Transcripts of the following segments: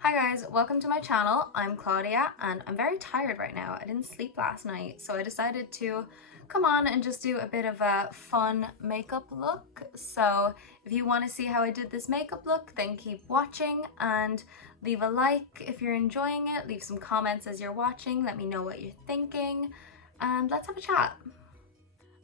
Hi guys, welcome to my channel. I'm Claudia and I'm very tired right now. I didn't sleep last night, so I decided to come on and just do a bit of a fun makeup look. So if you want to see how I did this makeup look, then keep watching and leave a like if you're enjoying it. Leave some comments as you're watching. Let me know what you're thinking and let's have a chat.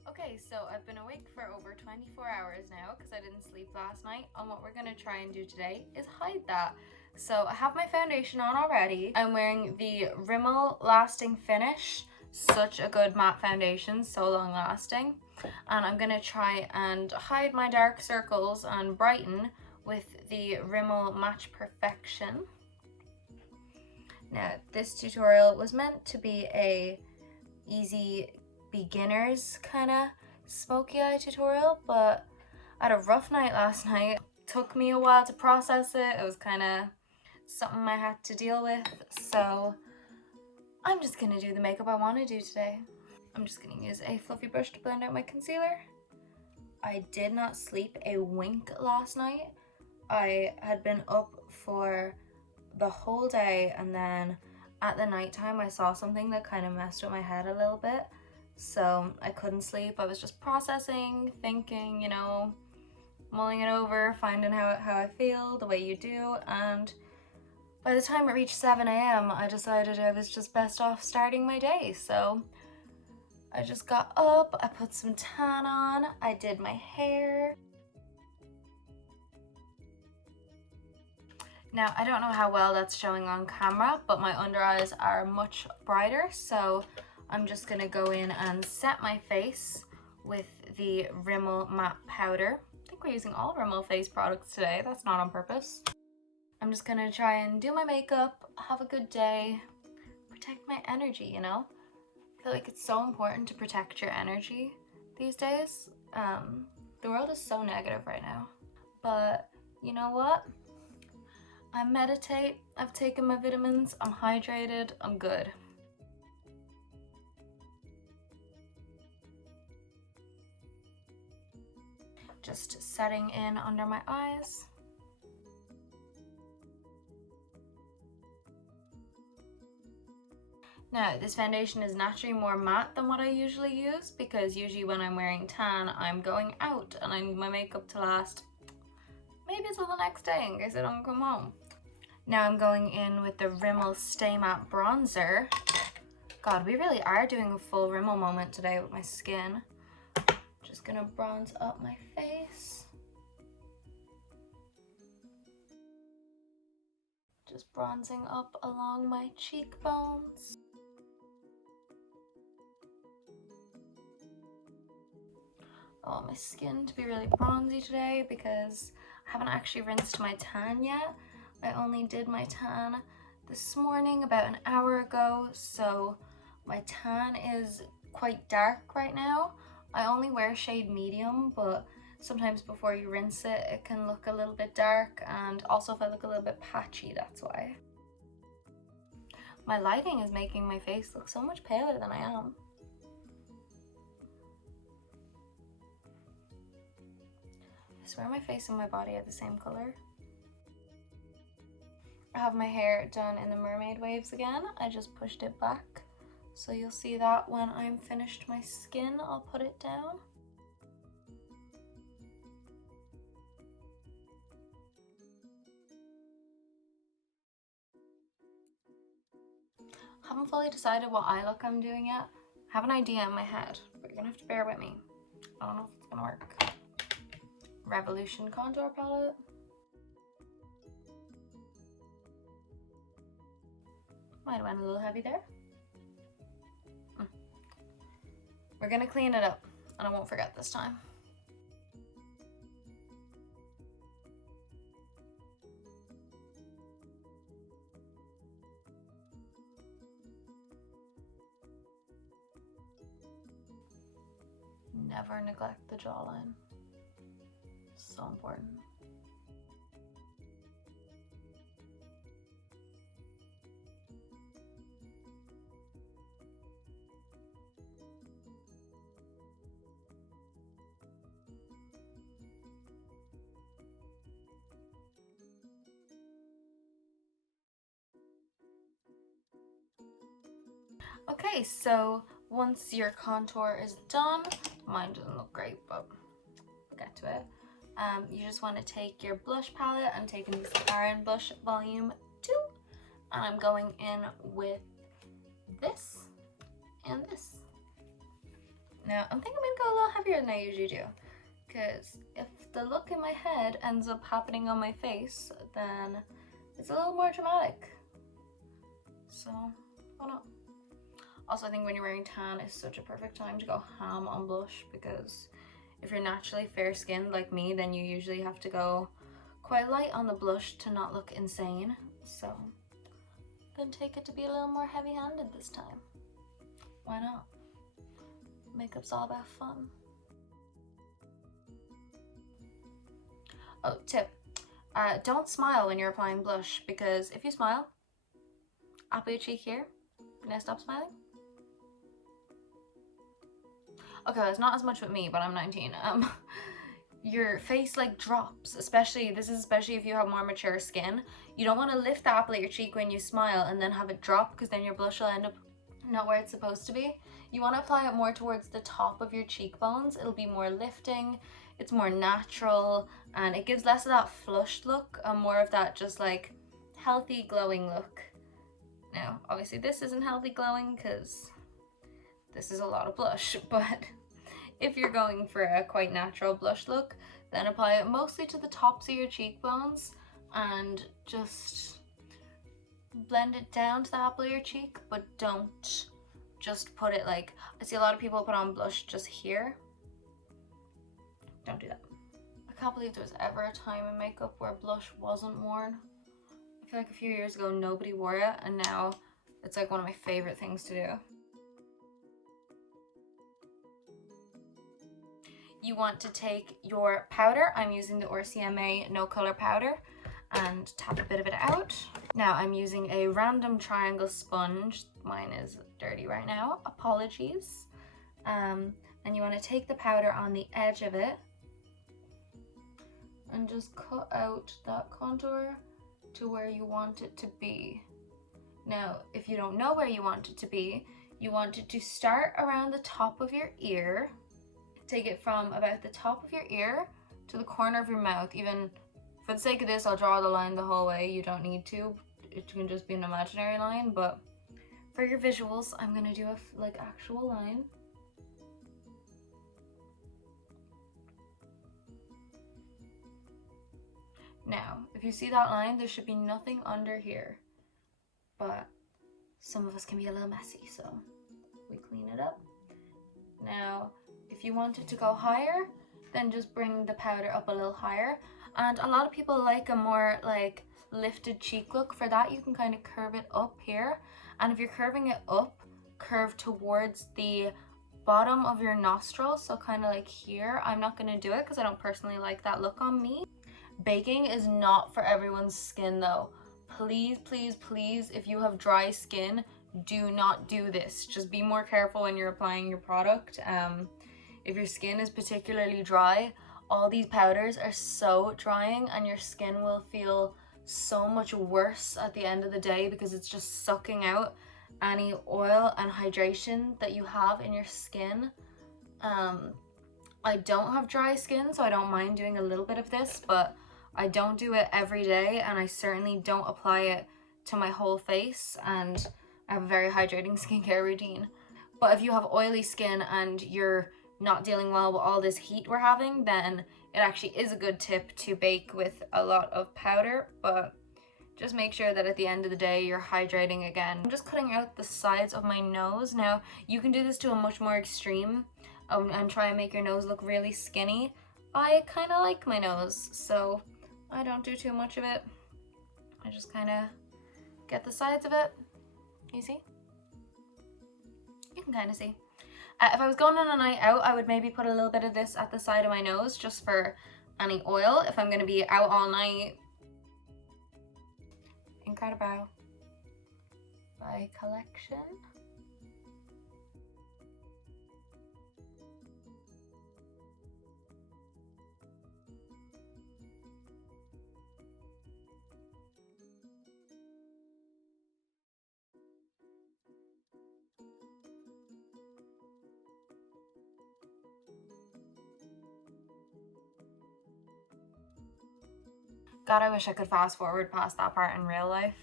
Okay, so I've been awake for over 24 hours now because I didn't sleep last night, and what we're going to try and do today is hide that. So I have my foundation on already. I'm wearing the Rimmel Lasting Finish. Such a good matte foundation, so long lasting. And I'm going to try and hide my dark circles and brighten with the Rimmel Match Perfection. Now, this tutorial was meant to be a easy beginners kind of smoky eye tutorial, but I had a rough night last night. It took me a while to process it. It was kind of something I had to deal with, so I'm just gonna do the makeup I want to do today. I'm just gonna use a fluffy brush to blend out my concealer. I did not sleep a wink last night. I had been up for the whole day, and then at the nighttime I saw something that kind of messed with my head a little bit, so I couldn't sleep. I was just processing, thinking, you know, mulling it over, finding how I feel, the way you do, and by the time it reached 7 a.m. I decided I was just best off starting my day. So I just got up, I put some tan on, I did my hair. Now, I don't know how well that's showing on camera, but my under eyes are much brighter, so I'm just gonna go in and set my face with the Rimmel Matte Powder. I think we're using all Rimmel face products today, that's not on purpose. I'm just gonna try and do my makeup, have a good day, protect my energy, you know? I feel like it's so important to protect your energy these days. The world is so negative right now, but you know what? I meditate, I've taken my vitamins, I'm hydrated, I'm good. Just setting in under my eyes. Now, this foundation is naturally more matte than what I usually use, because usually when I'm wearing tan, I'm going out and I need my makeup to last maybe till the next day in case I don't come home. Now I'm going in with the Rimmel Stay Matte Bronzer. God, we really are doing a full Rimmel moment today with my skin. Just gonna bronze up my face. Just bronzing up along my cheekbones. I want my skin to be really bronzy today because I haven't actually rinsed my tan yet. I only did my tan this morning about an hour ago, so my tan is quite dark right now. I only wear shade medium, but sometimes before you rinse it, it can look a little bit dark, and also if I look a little bit patchy, that's why. My lighting is making my face look so much paler than I am. I swear my face and my body are the same color. I have my hair done in the mermaid waves again. I just pushed it back, so you'll see that when I'm finished my skin. I'll put it down. Haven't fully decided what eye look I'm doing yet. I have an idea in my head, but you're gonna have to bear with me. I don't know if it's gonna work. Revolution contour palette. Might have went a little heavy there. We're gonna clean it up, and I won't forget this time. Never neglect the jawline. So important. Okay, so once your contour is done, mine doesn't look great, but we'll get to it. You just want to take your blush palette. I'm taking the Saharan Blush Volume 2, and I'm going in with this and this. Now, I'm thinking I'm gonna go a little heavier than I usually do, because if the look in my head ends up happening on my face, then it's a little more dramatic. So, why not? Also, I think when you're wearing tan, it's such a perfect time to go ham on blush, because if you're naturally fair-skinned like me, then you usually have to go quite light on the blush to not look insane. So, I'm gonna take it to be a little more heavy-handed this time. Why not? Makeup's all about fun. Oh, tip. Don't smile when you're applying blush, because if you smile, apple your cheek here. Now stop smiling. Okay, it's not as much with me, but I'm 19. Your face like drops, especially if you have more mature skin. You don't want to lift the apple at your cheek when you smile and then have it drop, because then your blush will end up not where it's supposed to be. You want to apply it more towards the top of your cheekbones. It'll be more lifting, it's more natural, and it gives less of that flushed look and more of that just like healthy glowing look. Now, obviously this isn't healthy glowing because this is a lot of blush, but if you're going for a quite natural blush look, then apply it mostly to the tops of your cheekbones and just blend it down to the apple of your cheek, but don't just put it like, I see a lot of people put on blush just here. Don't do that. I can't believe there was ever a time in makeup where blush wasn't worn. I feel like a few years ago nobody wore it, and now it's like one of my favorite things to do. You want to take your powder. I'm using the RCMA No Color Powder, and tap a bit of it out. Now I'm using a random triangle sponge. Mine is dirty right now, apologies. And you want to take the powder on the edge of it and just cut out that contour to where you want it to be. Now, if you don't know where you want it to be, you want it to start around the top of your ear. Take it from about the top of your ear to the corner of your mouth. Even for the sake of this, I'll draw the line the whole way. You don't need to. It can just be an imaginary line, but for your visuals, I'm gonna do a like actual line. Now, if you see that line, there should be nothing under here, but some of us can be a little messy, so we clean it up. Now, if you want it to go higher, then just bring the powder up a little higher. And a lot of people like a more like lifted cheek look. For that, you can kind of curve it up here. And if you're curving it up, curve towards the bottom of your nostril, so kind of like here. I'm not going to do it because I don't personally like that look on me. Baking is not for everyone's skin though. Please, please, please, if you have dry skin, do not do this. Just be more careful when you're applying your product. If your skin is particularly dry, all these powders are so drying and your skin will feel so much worse at the end of the day because it's just sucking out any oil and hydration that you have in your skin. I don't have dry skin, so I don't mind doing a little bit of this, but I don't do it every day, and I certainly don't apply it to my whole face, and I have a very hydrating skincare routine. But if you have oily skin and you're not dealing well with all this heat we're having, then it actually is a good tip to bake with a lot of powder, but just make sure that at the end of the day you're hydrating again. I'm just cutting out the sides of my nose. Now, you can do this to a much more extreme and try and make your nose look really skinny. I kind of like my nose, so I don't do too much of it. I just kind of get the sides of it. You see? You can kind of see. If I was going on a night out, I would maybe put a little bit of this at the side of my nose just for any oil if I'm going to be out all night. Incredibrow by Collection. God, I wish I could fast forward past that part in real life.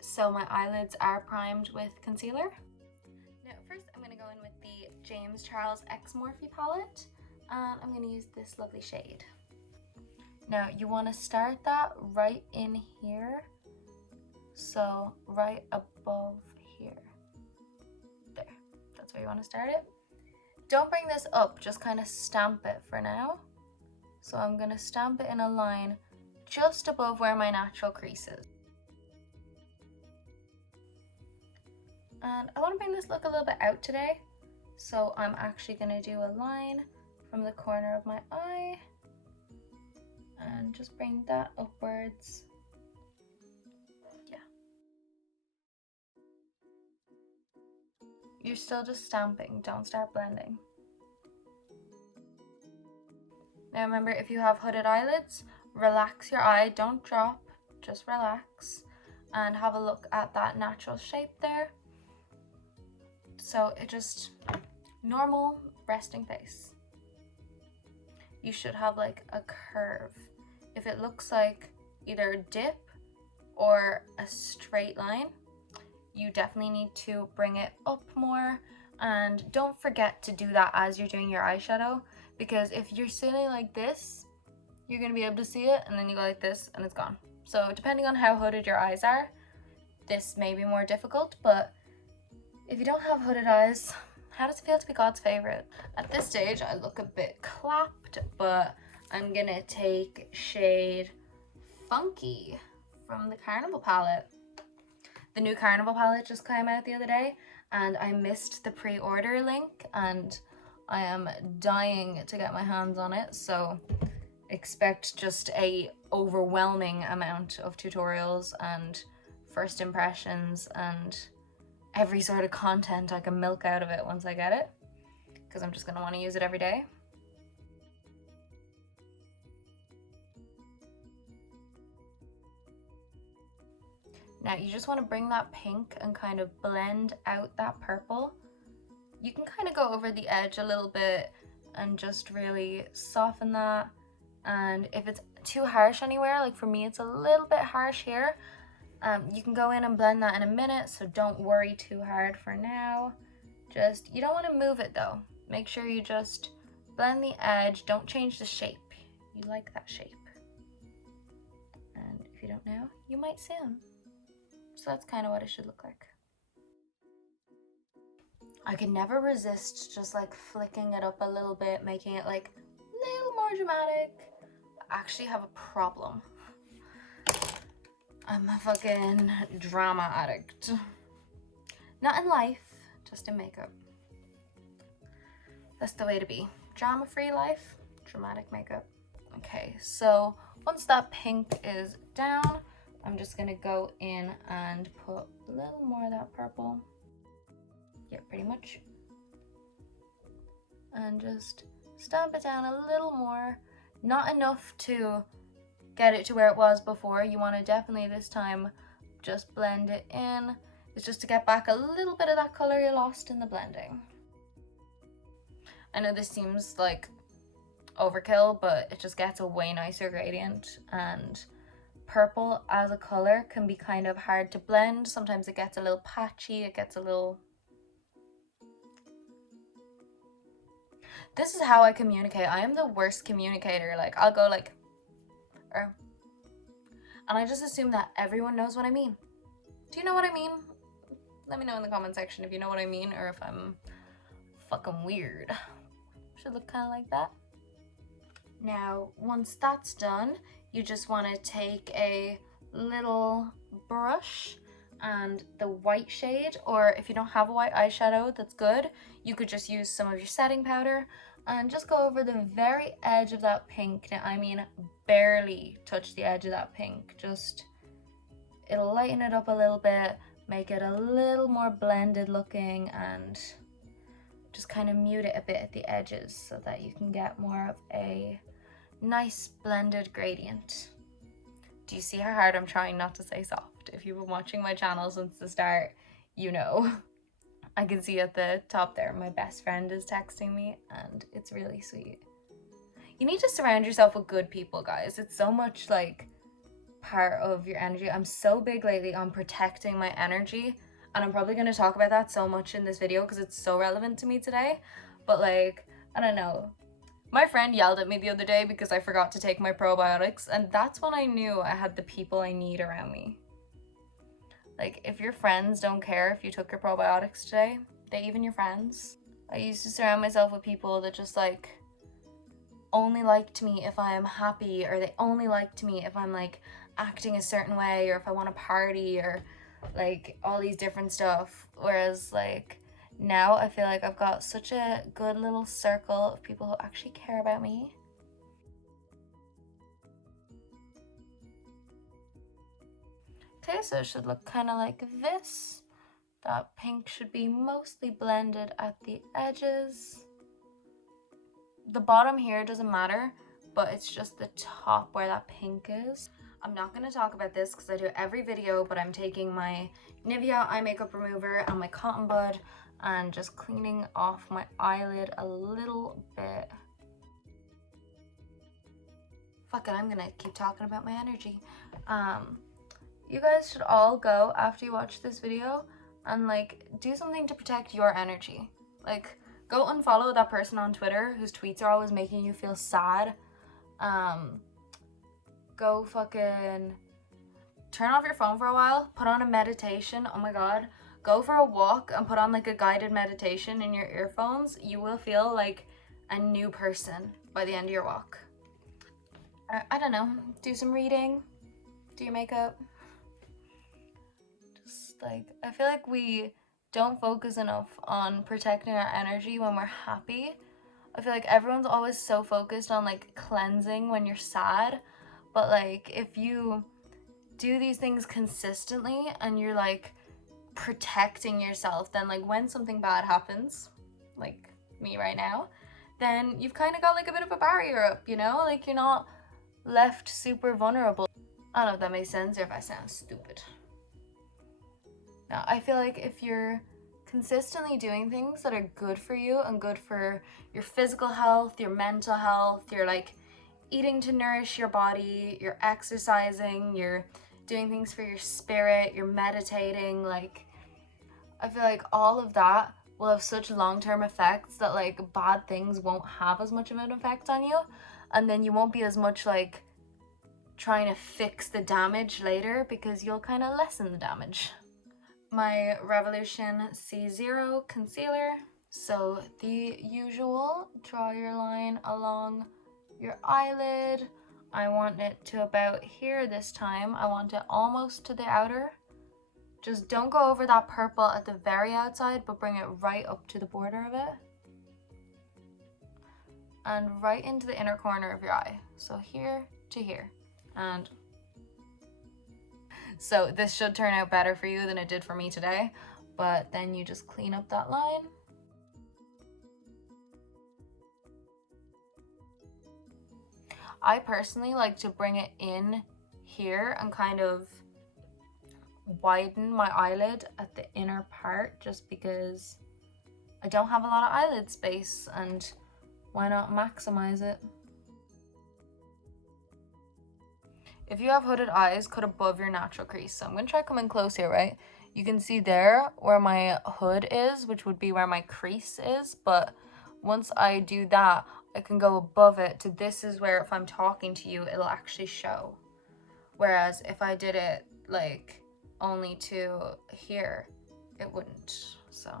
So my eyelids are primed with concealer. Now first I'm going to go in with the James Charles X Morphe palette, and I'm going to use this lovely shade. Now you want to start that right in here, so right above here. There, that's where you want to start it. Don't bring this up, just kind of stamp it for now. So I'm going to stamp it in a line just above where my natural crease is. And I want to bring this look a little bit out today, so I'm actually going to do a line from the corner of my eye and just bring that upwards. Yeah. You're still just stamping, don't start blending. Now remember, if you have hooded eyelids, relax your eye, don't drop, just relax and have a look at that natural shape there. So it just, normal resting face. You should have like a curve. If it looks like either a dip or a straight line, you definitely need to bring it up more. And don't forget to do that as you're doing your eyeshadow, because if you're sitting like this, you're going to be able to see it, and then you go like this and it's gone. So depending on how hooded your eyes are, this may be more difficult, but if you don't have hooded eyes, how does it feel to be God's favorite? At this stage, I look a bit clapped, but I'm going to take shade Funky from the Carnival palette. The new Carnival palette just came out the other day, and I missed the pre-order link, and I am dying to get my hands on it, so expect just a overwhelming amount of tutorials and first impressions and every sort of content I can milk out of it once I get it, because I'm just going to want to use it every day. Now you just want to bring that pink and kind of blend out that purple. You can kind of go over the edge a little bit and just really soften that. And if it's too harsh anywhere, like for me it's a little bit harsh here, you can go in and blend that in a minute, so don't worry too hard for now. Just, you don't want to move it though. Make sure you just blend the edge, don't change the shape. You like that shape. And if you don't know, you might soon. So that's kind of what it should look like. I can never resist just like flicking it up a little bit, making it like a little more dramatic. I actually have a problem. I'm a fucking drama addict. Not in life, just in makeup. That's the way to be. Drama-free life, dramatic makeup. Okay, so once that pink is down, I'm just gonna go in and put a little more of that purple. Yeah, pretty much. And just stamp it down a little more. Not enough to get it to where it was before. You want to definitely this time just blend it in. It's just to get back a little bit of that color you lost in the blending. I know this seems like overkill, but it just gets a way nicer gradient, and purple as a color can be kind of hard to blend. Sometimes it gets a little patchy, it gets a little... This is how I communicate. I am the worst communicator. Like, I'll go like, and I just assume that everyone knows what I mean. Do you know what I mean? Let me know in the comment section if you know what I mean, or if I'm fucking weird. Should look kind of like that. Now, once that's done, you just want to take a little brush and the white shade, or if you don't have a white eyeshadow, that's good. You could just use some of your setting powder and just go over the very edge of that pink. Now, I mean, barely touch the edge of that pink. Just, it'll lighten it up a little bit, make it a little more blended looking, and just kind of mute it a bit at the edges so that you can get more of a nice blended gradient. Do you see how hard I'm trying not to say soft? If you've been watching my channel since the start, you know. I can see at the top there, my best friend is texting me, and it's really sweet. You need to surround yourself with good people, guys. It's so much like part of your energy. I'm so big lately on protecting my energy, and I'm probably going to talk about that so much in this video because it's so relevant to me today. But like, I don't know. My friend yelled at me the other day because I forgot to take my probiotics, and that's when I knew I had the people I need around me. Like, if your friends don't care if you took your probiotics today, they even your friends. I used to surround myself with people that just like only liked me if I am happy, or they only liked me if I'm like acting a certain way, or if I want to party, or like all these different stuff. Whereas like now I feel like I've got such a good little circle of people who actually care about me. Okay, so it should look kind of like this. That pink should be mostly blended at the edges. The bottom here doesn't matter, but it's just the top where that pink is. I'm not going to talk about this because I do every video, but I'm taking my Nivea eye makeup remover and my cotton bud and just cleaning off my eyelid a little bit. Fuck it, I'm gonna keep talking about my energy. You guys should all go after you watch this video and like do something to protect your energy. Like, go unfollow that person on Twitter whose tweets are always making you feel sad. Go fucking turn off your phone for a while, put on a meditation. Oh my god, go for a walk and put on like a guided meditation in your earphones. You will feel like a new person by the end of your walk. I don't know, do some reading, do your makeup. Just like, I feel like we don't focus enough on protecting our energy when we're happy. I feel like everyone's always so focused on like cleansing when you're sad, but like if you do these things consistently and you're like protecting yourself, then like when something bad happens, like me right now, then you've kind of got like a bit of a barrier up, you know? Like you're not left super vulnerable. I don't know if that makes sense or if I sound stupid. Now, I feel like if you're consistently doing things that are good for you and good for your physical health, your mental health, you're like eating to nourish your body, you're exercising, you're doing things for your spirit, you're meditating, like I feel like all of that will have such long-term effects that like bad things won't have as much of an effect on you, and then you won't be as much like trying to fix the damage later because you'll kind of lessen the damage. My Revolution C0 concealer. So the usual, draw your line along your eyelid. I want it to about here this time. I want it almost to the outer. Just don't go over that purple at the very outside, but bring it right up to the border of it. And right into the inner corner of your eye. So here to here. And so this should turn out better for you than it did for me today, but then you just clean up that line. I personally like to bring it in here and kind of widen my eyelid at the inner part just because I don't have a lot of eyelid space, and why not maximize it? If you have hooded eyes, cut above your natural crease. So I'm going to try coming close here, right? You can see there where my hood is, which would be where my crease is. But once I do that, I can go above it to this is where if I'm talking to you, it'll actually show. Whereas if I did it like only to here, it wouldn't. So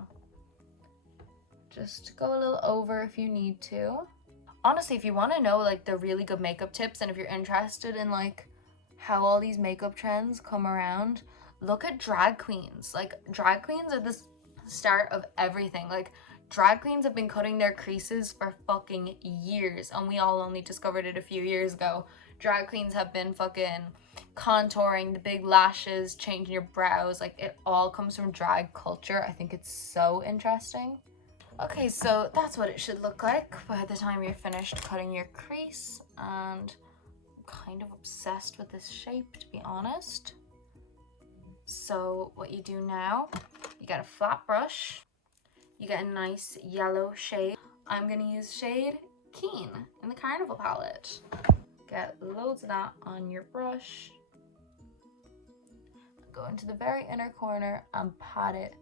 just go a little over if you need to. Honestly, if you want to know like the really good makeup tips, and if you're interested in like how all these makeup trends come around, look at drag queens. Like drag queens are the start of everything. Like drag queens have been cutting their creases for fucking years, and we all only discovered it a few years ago. Drag queens have been fucking contouring, the big lashes, changing your brows. Like it all comes from drag culture. I think it's so interesting. Okay, so that's what it should look like by the time you're finished cutting your crease, and I'm kind of obsessed with this shape, to be honest. So what you do now, you get a flat brush, you get a nice yellow shade. I'm gonna use shade Keen in the Carnival palette. Get loads of that on your brush. go into the very inner corner and pat it.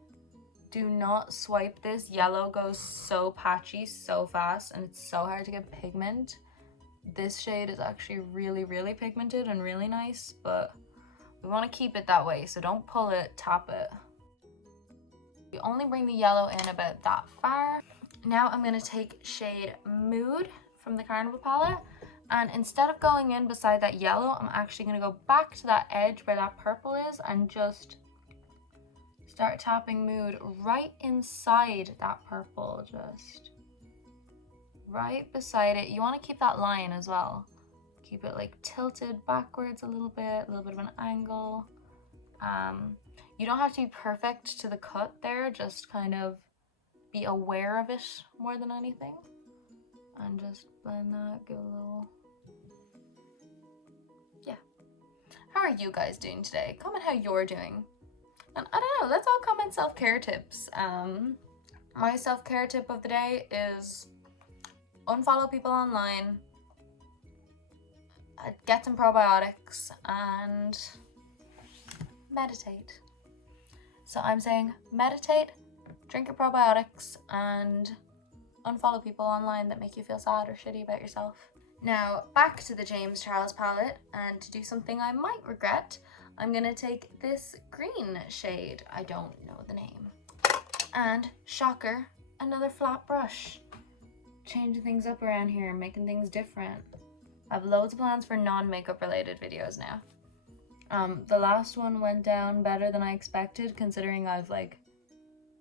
Do not swipe this. Yellow goes so patchy so fast and it's so hard to get pigment. This shade is actually really, really pigmented and really nice, but we want to keep it that way, so don't pull it, tap it. You only bring the yellow in about that far. Now I'm going to take shade Mood from the Carnival palette, and instead of going in beside that yellow, I'm actually going to go back to that edge where that purple is and just start tapping Mood right inside that purple, just right beside it. You want to keep that line as well. Keep it like tilted backwards a little bit of an angle. You don't have to be perfect to the cut there, just kind of be aware of it more than anything. And just blend that, give a little... Yeah. How are you guys doing today? Comment how you're doing. And I don't know, let's all comment self-care tips. My self-care tip of the day is unfollow people online, get some probiotics, and meditate. So I'm saying meditate, drink your probiotics, and unfollow people online that make you feel sad or shitty about yourself. Now back to the James Charles palette, and to do something I might regret, I'm gonna take this green shade, I don't know the name, and shocker, another flat brush. Changing things up around here, making things different. I have loads of plans for non-makeup related videos now. The last one went down better than I expected, considering I've like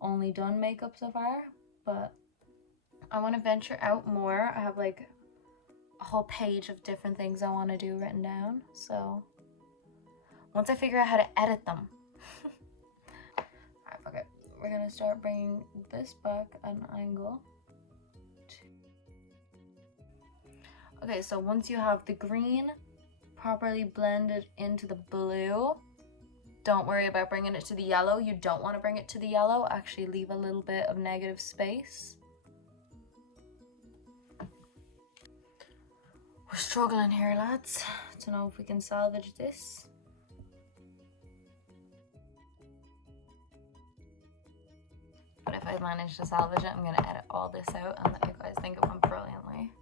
only done makeup so far, but I want to venture out more. I have like a whole page of different things I want to do written down, so once I figure out how to edit them. Alright, fuck it. We're gonna start bringing this back at an angle. Okay, so once you have the green properly blended into the blue, don't worry about bringing it to the yellow. You don't want to bring it to the yellow. Actually leave a little bit of negative space. We're struggling here, lads. Don't know if we can salvage this. But if I manage to salvage it, I'm going to edit all this out and let you guys think it went brilliantly.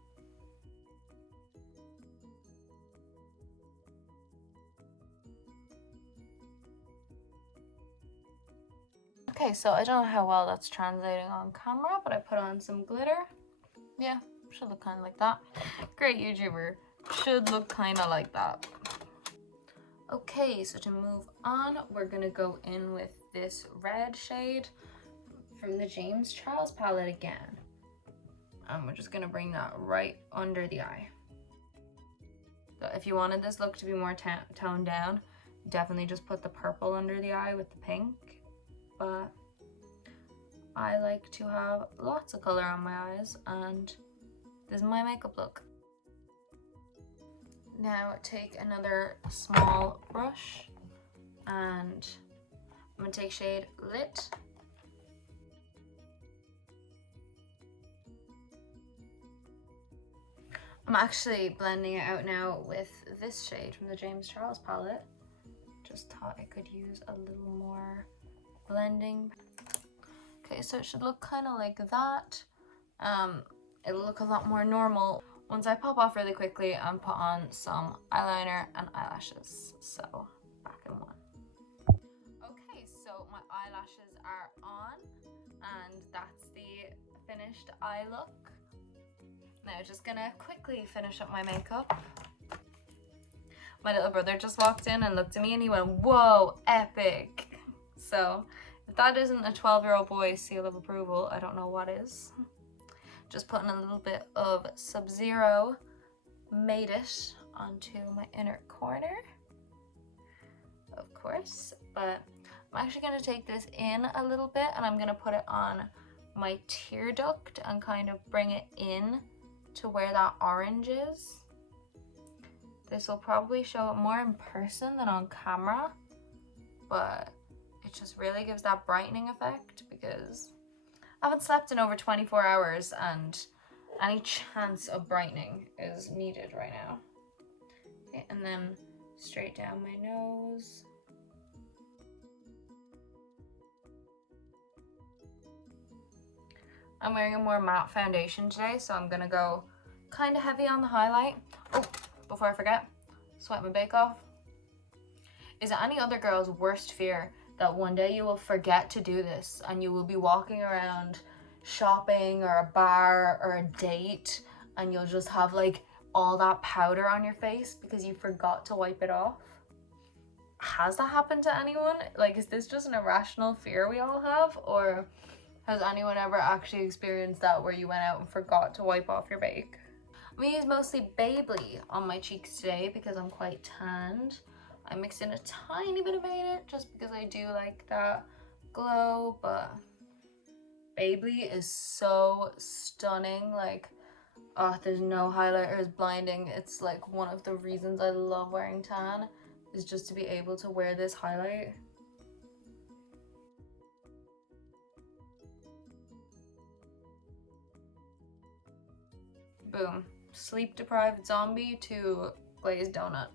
Okay, so I don't know how well that's translating on camera, but I put on some glitter. Yeah, should look kind of like that. Great YouTuber. Should look kind of like that. Okay, so to move on, we're going to go in with this red shade from the James Charles palette again. And we're just going to bring that right under the eye. So if you wanted this look to be more toned down, definitely just put the purple under the eye with the pink. But I like to have lots of color on my eyes, and this is my makeup look. Now take another small brush, and I'm going to take shade Lit. I'm actually blending it out now with this shade from the James Charles palette. Just thought I could use a little more blending. Okay, so it should look kind of like that. It'll look a lot more normal once I pop off really quickly and put on some eyeliner and eyelashes. So back in one. Okay, so my eyelashes are on, and that's the finished eye look. Now just gonna quickly finish up my makeup. My little brother just walked in and looked at me and he went, "Whoa, epic." So if that isn't a 12-year-old boy's seal of approval, I don't know what is. Just putting a little bit of Subzero Made It onto my inner corner, of course. But I'm actually going to take this in a little bit and I'm going to put it on my tear duct and kind of bring it in to where that orange is. This will probably show it more in person than on camera, but it just really gives that brightening effect because I haven't slept in over 24 hours and any chance of brightening is needed right now. Okay, and then straight down my nose. I'm wearing a more matte foundation today, so I'm gonna go kind of heavy on the highlight. Oh, before I forget, swipe my bake off. Is it any other girl's worst fear that one day you will forget to do this and you will be walking around shopping or a bar or a date and you'll just have like all that powder on your face because you forgot to wipe it off? Has that happened to anyone? Like, is this just an irrational fear we all have, or has anyone ever actually experienced that where you went out and forgot to wipe off your bake? I'm gonna use mostly Babley on my cheeks today because I'm quite tanned. I mixed in a tiny bit of Made It just because I do like that glow, but Babley is so stunning. Like, oh, there's no highlighter, it's blinding. It's like one of the reasons I love wearing tan, is just to be able to wear this highlight. Boom. Sleep deprived zombie to glazed donut.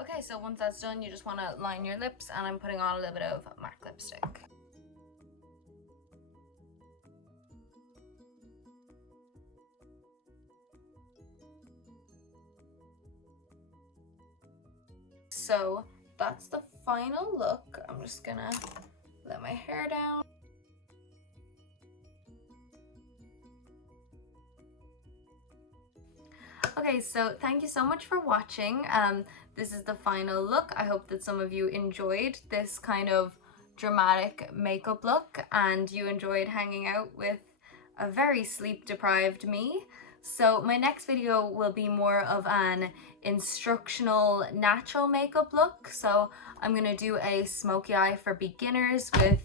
Okay, so once that's done, you just want to line your lips, and I'm putting on a little bit of MAC lipstick. So that's the final look. I'm just gonna let my hair down. Okay, so thank you so much for watching. This is the final look. I hope that some of you enjoyed this kind of dramatic makeup look and you enjoyed hanging out with a very sleep deprived me. So my next video will be more of an instructional natural makeup look. So I'm gonna do a smoky eye for beginners with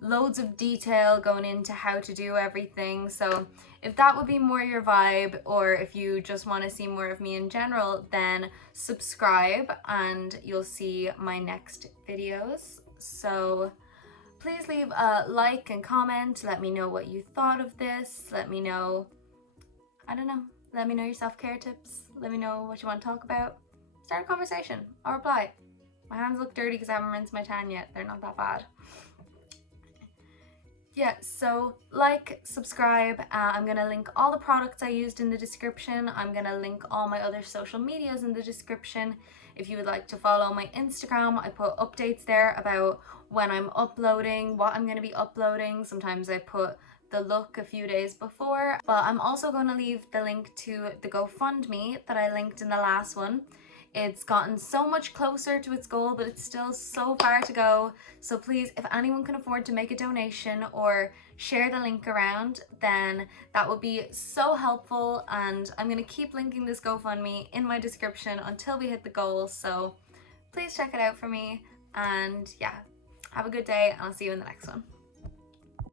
loads of detail going into how to do everything. So if that would be more your vibe, or if you just want to see more of me in general, then subscribe and you'll see my next videos. So please leave a like and comment. Let me know what you thought of this. Let me know, I don't know, let me know your self-care tips. Let me know what you want to talk about. Start a conversation. I'll reply. My hands look dirty because I haven't rinsed my tan yet. They're not that bad. Yeah, so like, subscribe. I'm gonna link all the products I used in the description. I'm gonna link all my other social medias in the description. If you would like to follow my Instagram, I put updates there about when I'm uploading, what I'm gonna be uploading. Sometimes I put the look a few days before, but I'm also gonna leave the link to the GoFundMe that I linked in the last one. It's gotten so much closer to its goal, but it's still so far to go. So please, if anyone can afford to make a donation or share the link around, then that would be so helpful. And I'm gonna keep linking this GoFundMe in my description until we hit the goal. So please check it out for me. And yeah, have a good day, and I'll see you in the next one.